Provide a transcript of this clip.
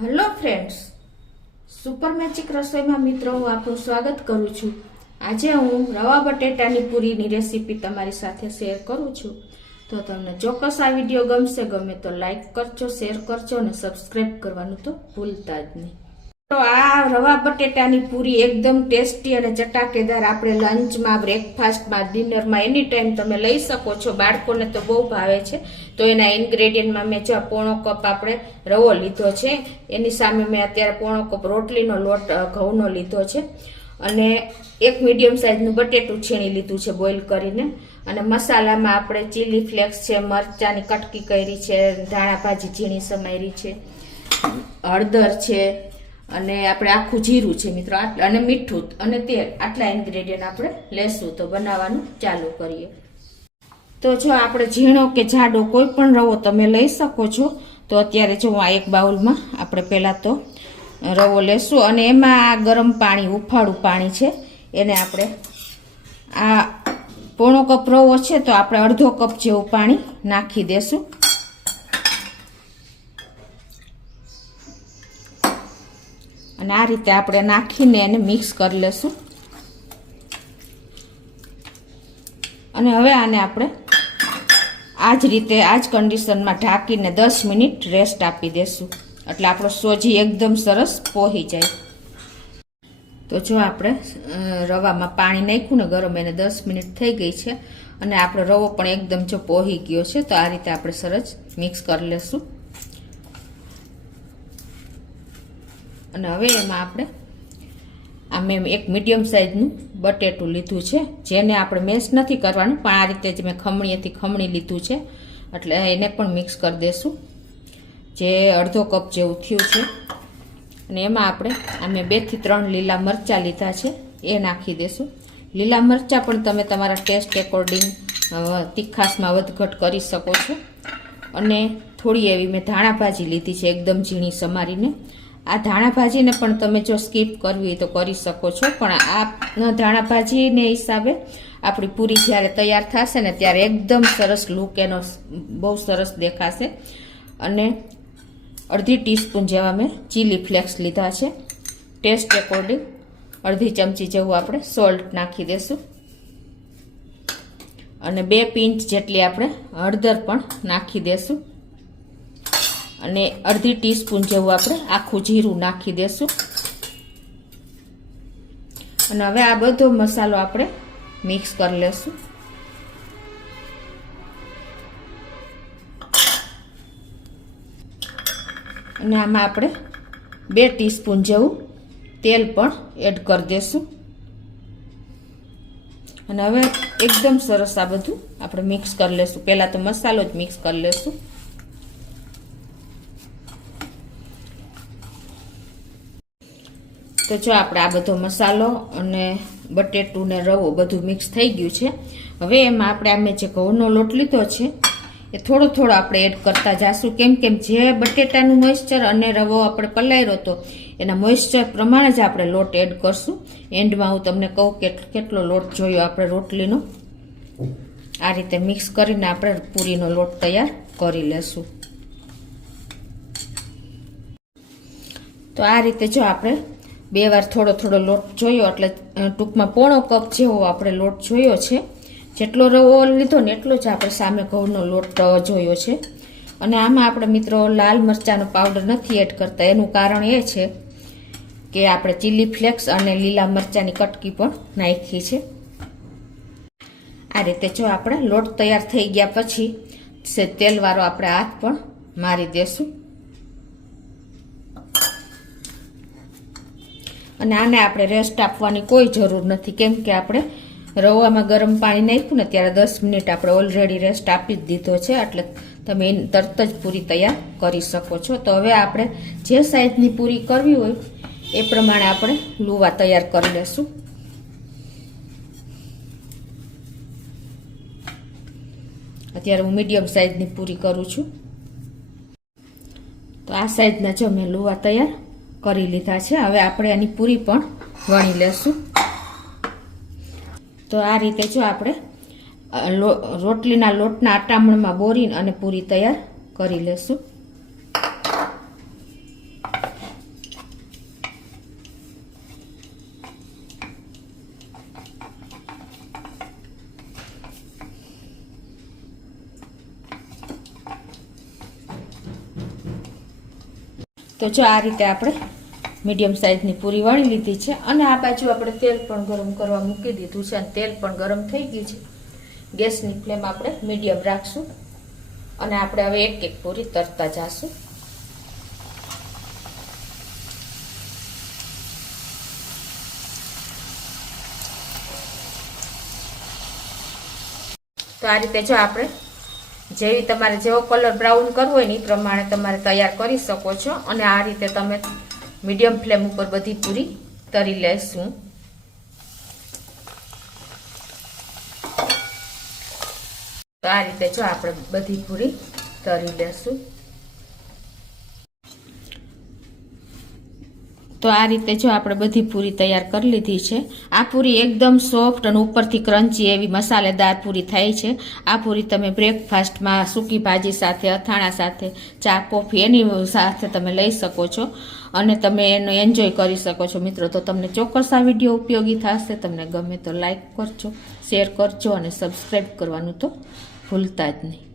Hello friends, super magic રસોઈમાં મિત્રો હું આપનું સ્વાગત કરું છું। આજે હું રવા બટેટાની પૂરીની રેસીપી તમારી સાથે શેર કરું છું। તો તમને ચોક્કસ આ વિડીયો ગમે તો લાઈક કરજો, શેર કરજો અને સબસ્ક્રાઇબ કરવાનું તો ભૂલતા જ નહીં। તો આ રવા બટેટાની પૂરી એકદમ ટેસ્ટી અને ચટાકેદાર આપણે લંચમાં, બ્રેકફાસ્ટમાં, ડિનરમાં એની ટાઈમ તમે લઈ શકો છો। બાળકોને તો બહુ ભાવે છે। તો એના ઇન્ગ્રેડિયન્ટમાં મેં જો પોણો કપ આપણે રવો લીધો છે, એની સામે મેં અત્યારે પોણો કપ રોટલીનો લોટ ઘઉંનો લીધો છે અને એક મીડિયમ સાઇઝનું બટેટું છીણી લીધું છે બોઇલ કરીને। અને મસાલામાં આપણે ચીલી ફ્લેક્સ છે, મરચાની કટકી કરી છે, ધાણા ભાજી ઝીણી સમારી છે, હળદર છે અને આપણે આખું જીરું છે મિત્રો, અને મીઠું અને તેલ, આટલા ઇન્ગ્રેડિયન્ટ આપણે લેશું। તો બનાવવાનું ચાલુ કરીએ। તો જો આપણે ઝીણો કે જાડો કોઈ પણ રવો તમે લઈ શકો છો। તો અત્યારે જો આ એક બાઉલમાં આપણે પહેલાં તો રવો લેશું અને એમાં આ ગરમ પાણી, ઉફાળું પાણી છે એને આપણે, આ પોણો કપ રવો છે તો આપણે અડધો કપ જેવું પાણી નાખી દેશું। અને આ રીતે આપણે નાખીને એને મિક્સ કરી લેશું। અને હવે આને આપણે આ જ રીતે, આ જ કન્ડિશનમાં ઢાંકીને 10 મિનિટ રેસ્ટ આપી દેશું, એટલે આપણો સોજી એકદમ સરસ પોહી જાય। તો જો આપણે રવામાં પાણી નાખ્યું ને ગરમ, એને 10 મિનિટ થઈ ગઈ છે અને આપણો રવો પણ એકદમ જો પોહી ગયો છે। તો આ રીતે આપણે સરસ મિક્સ કરી લેશું। અને હવે એમાં આપણે આ મેં એક મીડિયમ સાઇઝનું બટેટું લીધું છે, જેને આપણે મેશ નથી કરવાનું, પણ આ રીતે જ મેં ખમણીએથી ખમણી લીધું છે, એટલે એને પણ મિક્સ કરી દઈશું, જે અડધો કપ જેવું થયું છે। અને એમાં આપણે આ મેં 2 થી 3 લીલા મરચાં લીધા છે, એ નાખી દઈશું। લીલા મરચાં પણ તમે તમારા ટેસ્ટ એકોર્ડિંગ તીખાસમાં વધઘટ કરી શકો છો। અને થોડી એવી મેં ધાણા ભાજી લીધી છે એકદમ ઝીણી સમારીને। આ ધાણા ભાજીને પણ તમે જો સ્કીપ કરવી હોય તો કરી શકો છો, પણ આ ધાણા ભાજીને હિસાબે આપણી પૂરી જ્યારે તૈયાર થશે ને ત્યારે એકદમ સરસ લુક એનો બહુ સરસ દેખાશે। અને અડધી ટીસ્પૂન જેવા મેં ચીલી ફ્લેક્સ લીધા છે, ટેસ્ટ એકોર્ડિંગ અડધી ચમચી જેવું આપણે સોલ્ટ નાખી દેશું। અને 2 પિંચ જેટલી આપણે હળદર પણ નાખી દેશું। અને અડધી ટીસ્પૂન જેવું આપણે આખું જીરું નાખી દેશું। અને હવે આ બધો મસાલો આપણે મિક્સ કરી લેશું। અને આમાં આપણે 2 ટીસ્પૂન જેવું તેલ પણ એડ કરી દેશું। અને હવે એકદમ સરસ આ બધું આપણે મિક્સ કરી લેશું। પહેલાં તો મસાલો જ મિક્સ કરી લેશું। તો જો આપણે આ બધો મસાલો અને બટેટું ને રવો બધું મિક્સ થઈ ગયું છે। હવે એમાં આપણે આ મેં જે ઘઉંનો લોટ લીધો છે એ થોડો થોડો આપણે એડ કરતા જાશું, કેમ જે બટેટાનું મોઇસ્ચર અને રવો આપણે પલાળ્યો હતો એના મોઇસ્ચર પ્રમાણે જ આપણે લોટ એડ કરશું। એન્ડમાં હું તમને કહું કે કેટલો લોટ જોયો આપણે રોટલીનો। આ રીતે મિક્સ કરીને આપણે પૂરીનો લોટ તૈયાર કરી લેશું। તો આ રીતે જો આપણે 2 વાર થોડો થોડો લોટ જોયો, એટલે ટૂંકમાં પોણો કપ જેવો આપણે લોટ જોયો છે। જેટલો રવો લીધો ને એટલો જ આપણે સામે ઘઉંનો લોટ જોયો છે। અને આમાં આપણે મિત્રો લાલ મરચાંનો પાવડર નથી એડ કરતા, એનું કારણ એ છે કે આપણે ચીલી ફ્લેક્સ અને લીલા મરચાંની કટકી પણ નાખી છે। આ રીતે જો આપણે લોટ તૈયાર થઈ ગયા પછી તેલવાળો આપણે હાથ પણ મારી દેશું। અને આને આપણે રેસ્ટ આપવાની કોઈ જરૂર નથી, કેમ કે આપણે રવામાં ગરમ પાણી નાખ્યું ને ત્યારે 10 મિનિટ આપણે ઓલરેડી રેસ્ટ આપી જ દીધો છે, એટલે તમે તરત જ પૂરી તૈયાર કરી શકો છો। તો હવે આપણે જે સાઈઝની પૂરી કરવી હોય એ પ્રમાણે આપણે લુવા તૈયાર કરી લેશું। અત્યારે હું મીડિયમ સાઈઝની પૂરી કરું છું। તો આ સાઈઝના જો મેં લુવા તૈયાર કરી લીધા છે। હવે આપણે આની પૂરી પણ વણી લેશું। તો આ રીતે જો આપણે રોટલીના લોટના આટામણમાં બોરીને અને પૂરી તૈયાર કરી લેશું। તો જો આ રીતે આપણે મીડિયમ સાઇઝની પૂરી વણી લીધી છે અને આ બાજુ આપણે તેલ પણ ગરમ કરવા મૂકી દીધું છે અને તેલ પણ ગરમ થઈ ગયું છે. ગેસની ફ્લેમ આપણે મીડિયમ રાખશું અને આપણે હવે એક એક પૂરી તરતા જાશું. તો આ રીતે જો આપણે જેવી તમારે જેવો કલર બ્રાઉન કરવો હોય ને એ પ્રમાણે તમારે તૈયાર કરી શકો છો અને આ રીતે તમે મીડિયમ ફ્લેમ ઉપર બધી પૂરી તળી લેશું. તો આ રીતે જો આપણે બધી પૂરી તળી લેશું. તો આ રીતે જો આપણે બધી પૂરી તૈયાર કરી લીધી છે. આ પૂરી એકદમ સોફ્ટ અને ઉપરથી ક્રન્ચી એવી મસાલેદાર પૂરી થાય છે. આ પૂરી તમે બ્રેકફાસ્ટમાં સૂકી ભાજી સાથે, અથાણા સાથે, ચા કોફી એની સાથે તમે લઈ શકો છો અને તમે એનો એન્જોય કરી શકો છો. મિત્રો, તો તમને ચોક્કસ આ વિડીયો ઉપયોગી થશે. તમને ગમે તો લાઈક કરજો, શેર કરજો અને સબસ્ક્રાઈબ કરવાનું તો ભૂલતા જ નહીં.